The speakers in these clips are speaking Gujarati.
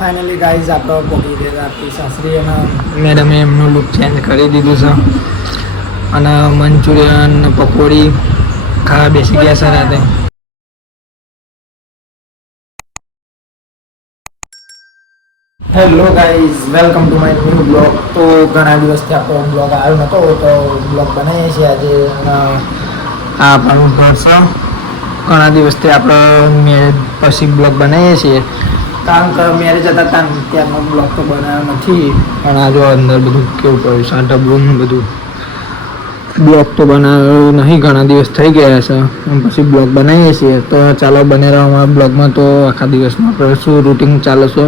ફાઇનલી ગાઈઝ આપણો પહોંચી ગયા આપણી સાસરી અને મેડમે એમનું લુક ચેન્જ કરી દીધું છે અને મંચુરિયન પકોડી ખાવા બેસી ગયા છે રાતે. Hello guys, welcome to my new blog. તો ઘણા દિવસથી આપણો બ્લોગ આવ્યો નહોતો તો બ્લોગ બનાવીએ છીએ આજે. આ આપણું ઘર છે. ઘણા દિવસથી આપણે મેરેજ પછી બ્લોગ બનાવીએ છીએ, કારણ કે મેરેજ હતા ત્યારનો બ્લોગ તો બનાવ્યો નથી. પણ આ જો અંદર બધું કેવું પડ્યું છે, આ ડબલું બધું. બ્લોગ તો બનાવ્યો નહીં, ઘણા દિવસ થઈ ગયા છે. પછી બ્લોગ બનાવીએ છીએ તો ચાલો બને રહો અમારા બ્લોગમાં. તો આખા દિવસમાં આપણે શું રૂટિન ચાલે છે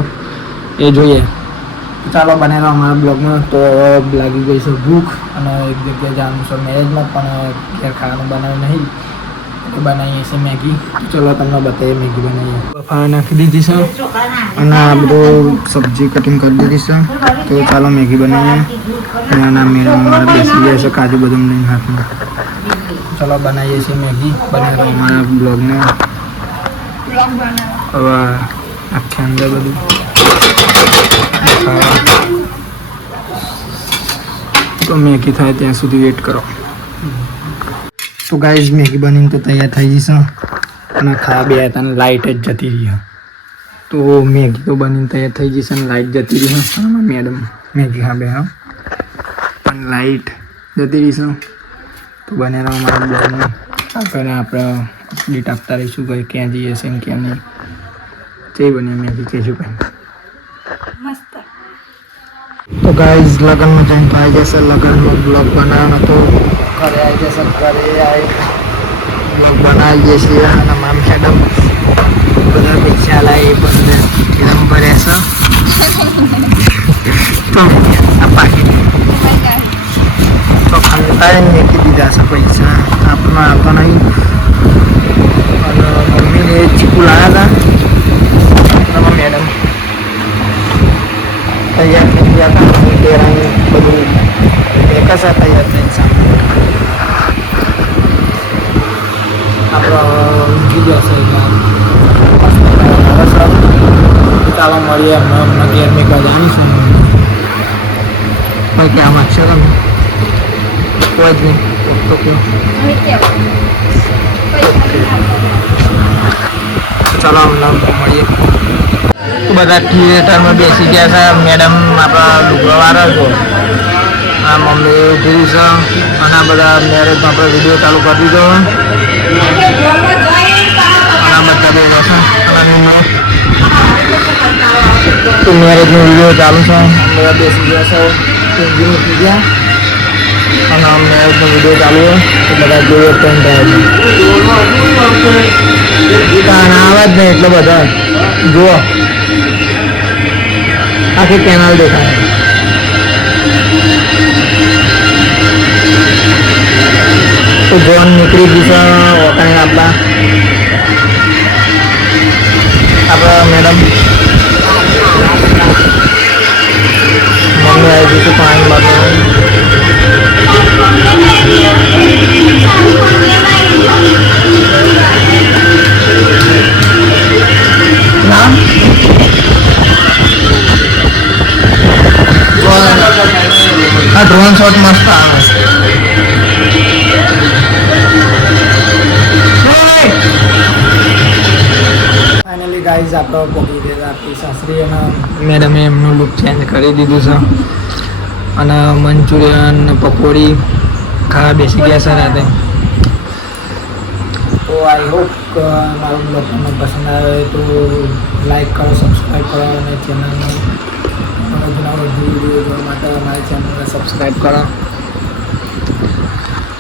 એ જોઈએ. ચાલો બને રહો અમારા બ્લોગમાં. તો લાગી ગઈ છે ભૂખ અને એક જગ્યાએ જવાનું છે મેરેજમાં, પણ ઘેર ખાવાનું બનાવ્યું નહીં. બનાવીએ છીએ મેગી. ચલો તમને બતાવીએ મેગી બનાવીએ. બફાવા નાખી દીધી છે અને આ બધું સબ્જી કટિંગ કરી દીધી છે. તો ચાલો મેગી બનાવીએ. અને આના મેળા અમારે બેસી ગયા છે કાજુ બદામ લઈને હાથમાં. ચલો બનાવીએ છીએ મેગી. બને રહો અમારા બ્લોગમાં. હવે આખી અંદર બધું તો મેગી થાય ત્યાં સુધી વેઇટ કરો. તો ગાઈઝ મેગી બનીને તો તૈયાર થઈ જશે અને ખાવા બે હતા ને લાઇટ જ જતી રહી. તો મેગી તો બનીને તૈયાર થઈ જશે ને લાઇટ જતી રહી. મેડમ મેગી હા બે હા પણ લાઇટ જતી રહી છે. તો બને રહો અમારા બ્લોગમાં. આગળ આપણે અપડેટ આપતા રહીશું કે ક્યાં જઈએ છે ને ક્યાં નહીં. તે બને મેગી કહેશું ભાઈ. તો ગાઈઝ લગ્નમાં જઈને તો આવી જશે. લગ્નનો બ્લોગ બનાવવાનો તો ઘરે આવી જશે. ઘરે આવી બ્લોગ બનાવીએ છીએ અને મામ મેડમ બધા પૈસા લાવી એ પણ એકદમ ભર્યા છે. તો આ પાકી તો ખંતાઈ મૂકી દીધા છે પૈસા. આપણને આવતો નહીં. અને મમ્મીને ચીકુ લાવ્યા હતા મેડમ તૈયાર થઈ ગયા હતા. તેરાની બધું એકસા તૈયાર થઈને સામે આપણો ઊંઘી જશે. ચાલો મળીએ હમણાં ઘેર મેં કોઈ જાણીશું. કોઈ ક્યાં માગશે તમે? કોઈ જ નહીં. તો ચાલો હમણાં મળીએ. બધા થિયેટરમાં બેસી ગયા છે. મેડમ આપણા લુગડોવાળા છો. આ મમ્મી ઉભી છે અને આ બધા મેરેજમાં આપણે વિડીયો ચાલુ કરી દીધો. અને આ બધા બે રહેશે તો મેરેજનો વિડીયો ચાલુ છે. બધા બેસી ગયા છે. મૂકી ગયા અને મેરેજનો વિડીયો ચાલુ હોય તો બધા જોઈએ પણ થાય છે. આવા જ નહીં એટલે બધા જુઓ આખી કેનાલ દેખાય. તો જોન નીકળી ગયું છે વખાણી આપણા મેડમ. મમ્મી આવી ગયું પાણી માટે. આ ડ્રોન શોટ મસ્ત આવે છે. ફાઇનલી ગાઈઝ આપણો પહોંચી ગયા આપણી સાસરી અને મેડમે એમનું લુક ચેન્જ કરી દીધું છે અને મંચુરિયન પકોડી ખાવા બેસી ગયા છે રાતે. તો આઈ હોપ કે મારું બ્લોગ તમને પસંદ આવે તો લાઈક કરો, સબસ્ક્રાઈબ કરો અને ચેનલને વિડીયો જોવા માટે અમારી ચેનલને સબસ્ક્રાઈબ કરો.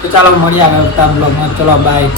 તો ચાલો મળીએ આગળ બ્લોગમાં. ચલો બાય.